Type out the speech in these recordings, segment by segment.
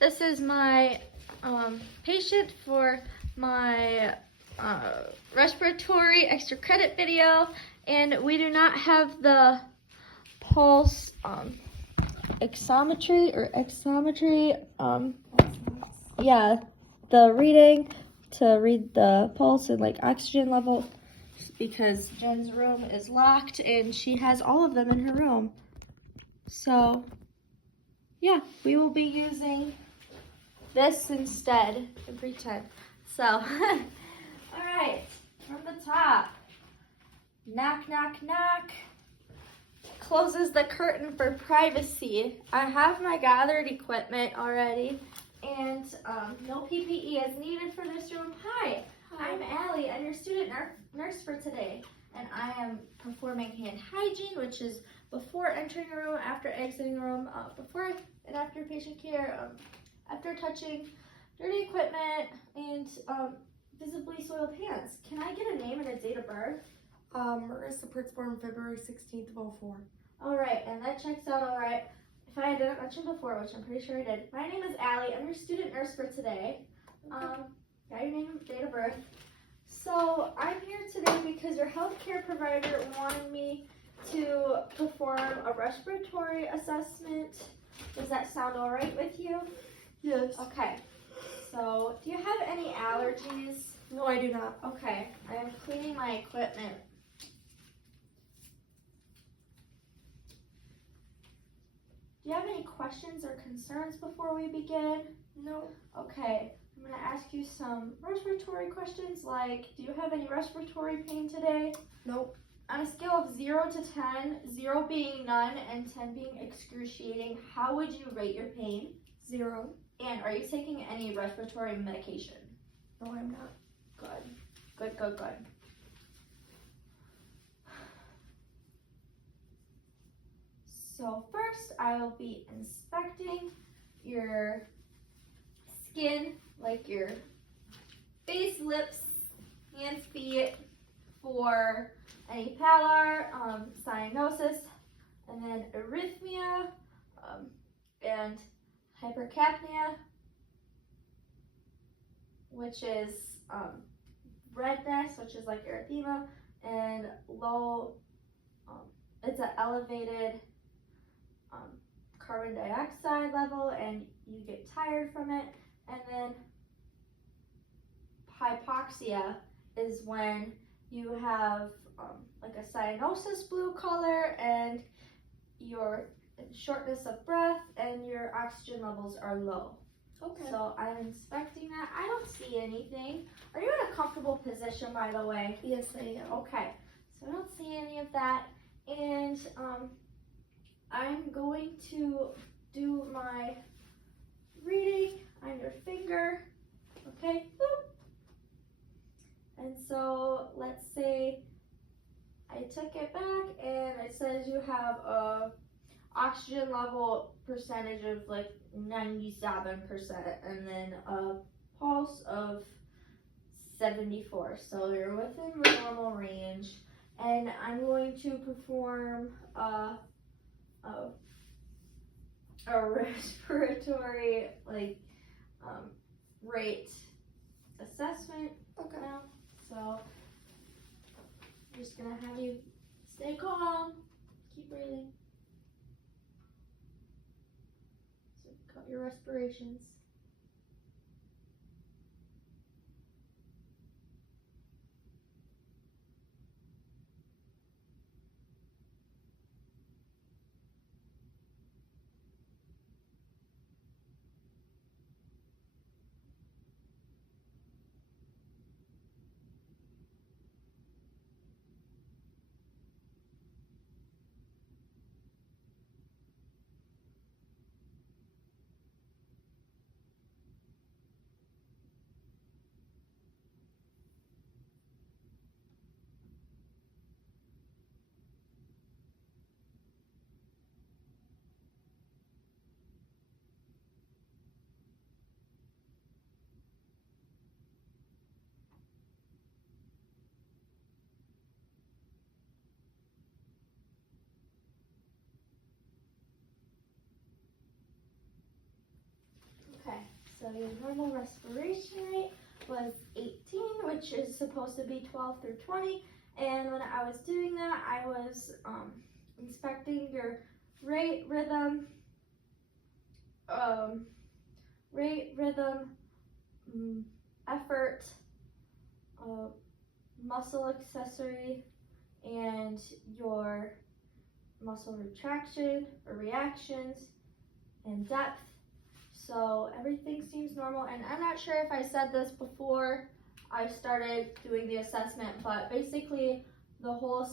This is my patient for my respiratory extra credit video, and we do not have the pulse oximetry or exometry. The reading to read the pulse and like oxygen level, because Jen's room is locked and she has all of them in her room. So yeah, we will be using this instead and pretend. So, all right, from the top, knock, knock, knock. Closes the curtain for privacy. I have my gathered equipment already, and no PPE is needed for this room. Hi, I'm Allie. I'm your student nurse for today, and I am performing hand hygiene, which is before entering a room, after exiting a room, before and after patient care, after touching dirty equipment, and visibly soiled hands. Can I get a name and a date of birth? Marissa Pritt's born February 16th of 04. All right, and that checks out all right. If I didn't mention before, which I'm pretty sure I did, my name is Allie. I'm your student nurse for today. Got your name and date of birth. So I'm here today because your healthcare provider wanted me to perform a respiratory assessment. Does that sound all right with you? Yes. Okay. So do you have any allergies? No, I do not. Okay. I am cleaning my equipment. Do you have any questions or concerns before we begin? No. Okay, I'm going to ask you some respiratory questions like, do you have any respiratory pain today? Nope. On a scale of 0 to 10, 0 being none and 10 being excruciating, how would you rate your pain? 0. And are you taking any respiratory medication? No, I'm not. Good. Good, good, good. So first, I'll be inspecting your skin, like your face, lips, hands, feet, for any pallor, cyanosis, and then arrhythmia, and hypercapnia, which is redness, which is like erythema, and low, it's an elevated carbon dioxide level, and you get tired from it. And then hypoxia is when you have like a cyanosis blue color, and your shortness of breath and your oxygen levels are low. Okay. So I'm inspecting that. I don't see anything. Are you in a comfortable position, by the way? Yes, I am. Okay. So I don't see any of that. And I'm going to do my reading on your finger. Okay. Boop. And so let's say I took it back and it says you have a oxygen level percentage of like 97%, and then a pulse of 74. So you're within the normal range. And I'm going to perform a respiratory rate assessment. Okay. Now. So I'm just gonna have you stay calm, keep breathing. So cut your respirations. So your normal respiration rate was 18, which is supposed to be 12 through 20. And when I was doing that, I was inspecting your rate, rhythm, effort, muscle accessory, and your muscle retraction or reactions and depth. So everything seems normal, and I'm not sure if I said this before I started doing the assessment, but basically the whole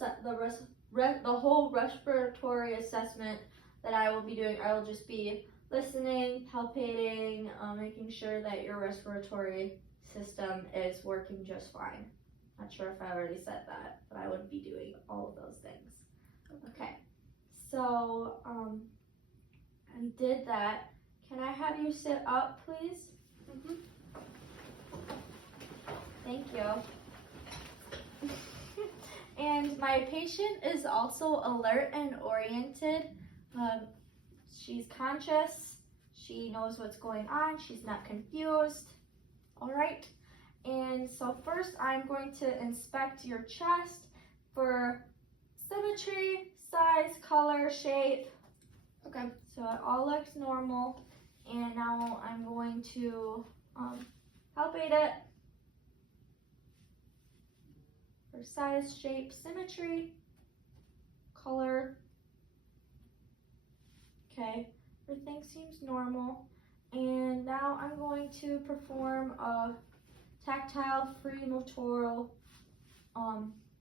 respiratory assessment that I will be doing, I will just be listening, palpating, making sure that your respiratory system is working just fine. Not sure if I already said that, but I would be doing all of those things. Okay, so I did that. Can I have you sit up, please? Mm-hmm. Thank you. And my patient is also alert and oriented. She's conscious. She knows what's going on. She's not confused. All right. And so first I'm going to inspect your chest for symmetry, size, color, shape. Okay. So it all looks normal. And now I'm going to palpate it for size, shape, symmetry, color. Okay, everything seems normal. And now I'm going to perform a tactile free motoral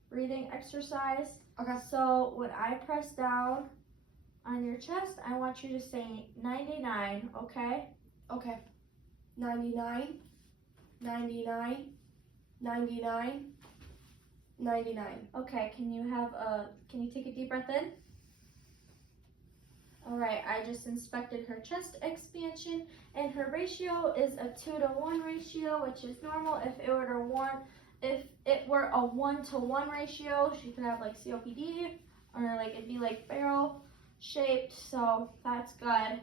breathing exercise. Okay. So when I press down on your chest, I want you to say 99, okay? Okay. 99, 99, 99, 99. Okay, can you take a deep breath in? All right, I just inspected her chest expansion, and her ratio is a 2-to-1 ratio, which is normal. If it were a 1-to-1 ratio, she could have like COPD, or like it'd be like barrel shaped, so that's good.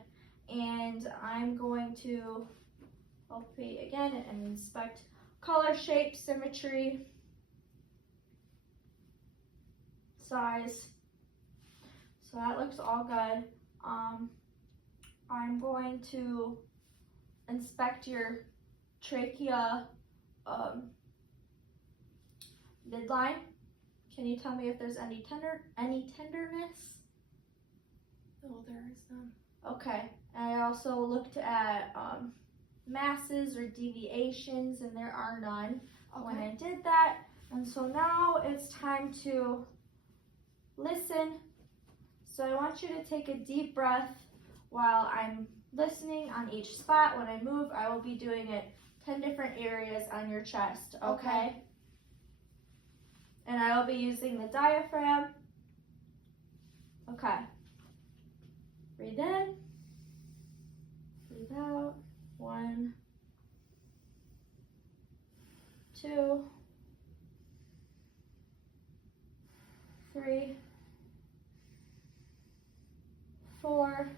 And I'm going to palpate again and inspect color, shape, symmetry, size. So that looks all good. I'm going to inspect your trachea midline. Can you tell me if there's any tenderness? No, there is none. Okay. And I also looked at masses or deviations, and there are none when I did that. And so now it's time to listen. So I want you to take a deep breath while I'm listening on each spot. When I move, I will be doing it 10 different areas on your chest, okay? And I will be using the diaphragm. Okay. Breathe in. Breathe out. 1, 2, 3, 4,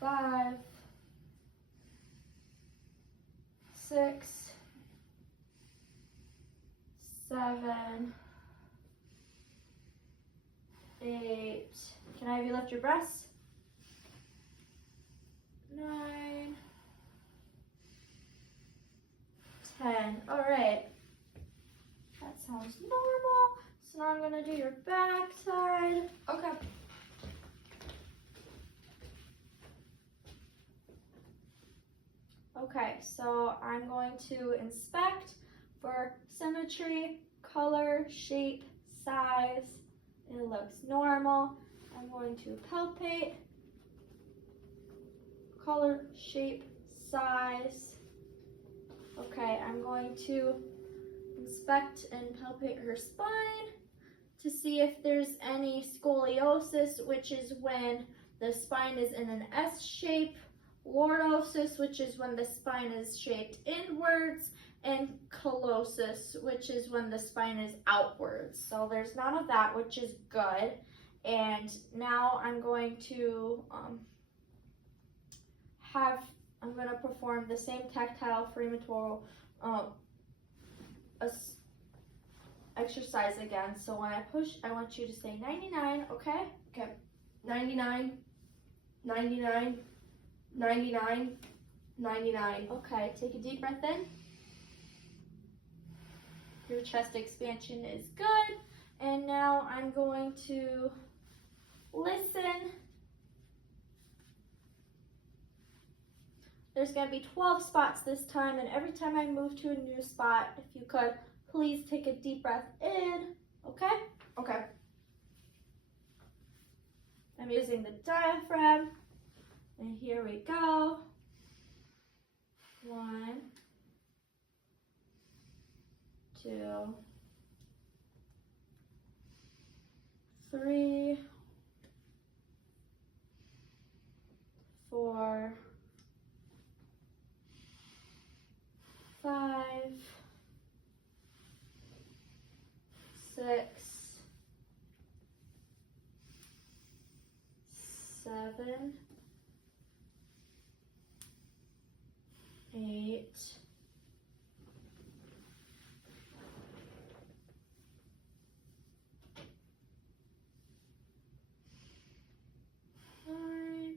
5, 6, 7, 8. Can I have you lift your breasts? 9, 10. All right. That sounds normal. So now I'm gonna do your back side. Okay. Okay, so I'm going to inspect for symmetry, color, shape, size. It looks normal. I'm going to palpate, color, shape, size. Okay, I'm going to inspect and palpate her spine to see if there's any scoliosis, which is when the spine is in an S shape, lordosis, which is when the spine is shaped inwards, and collosis, which is when the spine is outwards. So there's none of that, which is good. And now I'm going to I'm gonna perform the same tactile fremotoral exercise again. So when I push, I want you to say 99, okay? Okay. 99, 99, 99, 99. Okay, take a deep breath in. Your chest expansion is good. And now I'm going to listen. There's going to be 12 spots this time, and every time I move to a new spot, if you could, please take a deep breath in, okay? Okay. I'm using the diaphragm, and here we go. 1, 2, 3, 4, 5, 6, 7, 8, 9,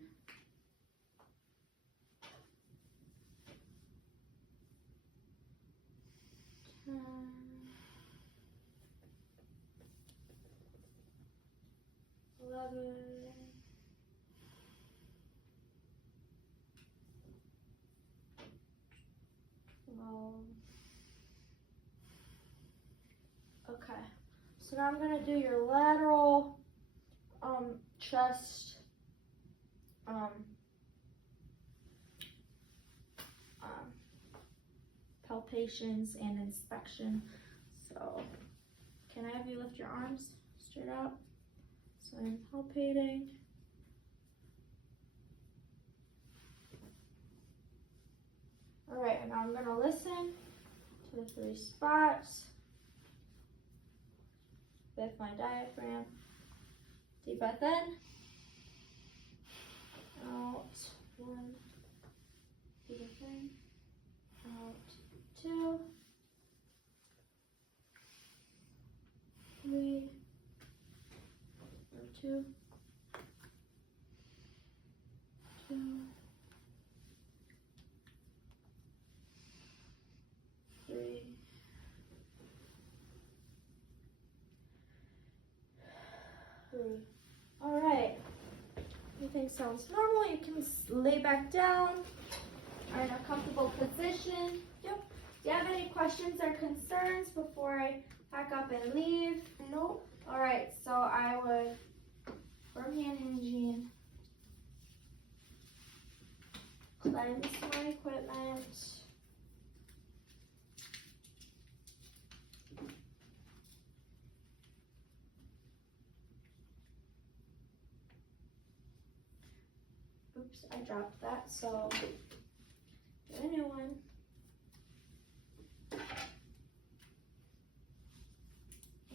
10, 11, 12. Okay, so now I'm going to do your lateral chest palpations and inspection. So can I have you lift your arms straight up? So I'm palpating. All right, and now I'm gonna listen to the 3 spots with my diaphragm. Deep breath in, out, 1, deep breath in, out, 2, 3, 2, 2, 3, 3. All right. Everything sounds normal. You can lay back down. Are in a comfortable position. Yep. Do you have any questions or concerns before I pack up and leave? No. All right. So I would firm hand hygiene. Cleanse my equipment. Oops, I dropped that, so get a new one.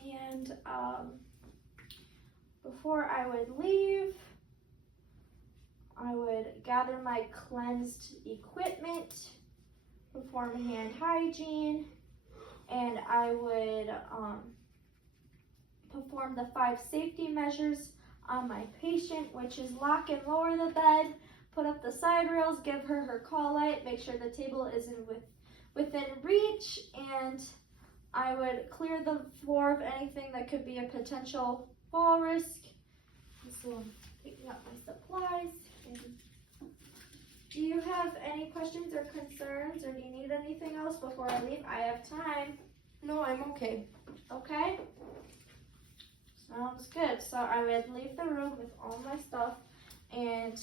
And before I would leave, I would gather my cleansed equipment, perform hand hygiene, and I would perform the 5 safety measures on my patient, which is lock and lower the bed, put up the side rails, give her her call light, make sure the table is within reach, and I would clear the floor of anything that could be a potential fall risk. So I'm picking up my supplies. Do you have any questions or concerns, or do you need anything else before I leave? I have time. No, I'm okay. Okay? Sounds good. So I would leave the room with all my stuff and,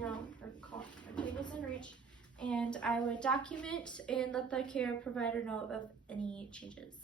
her table's in reach. And I would document and let the care provider know of any changes.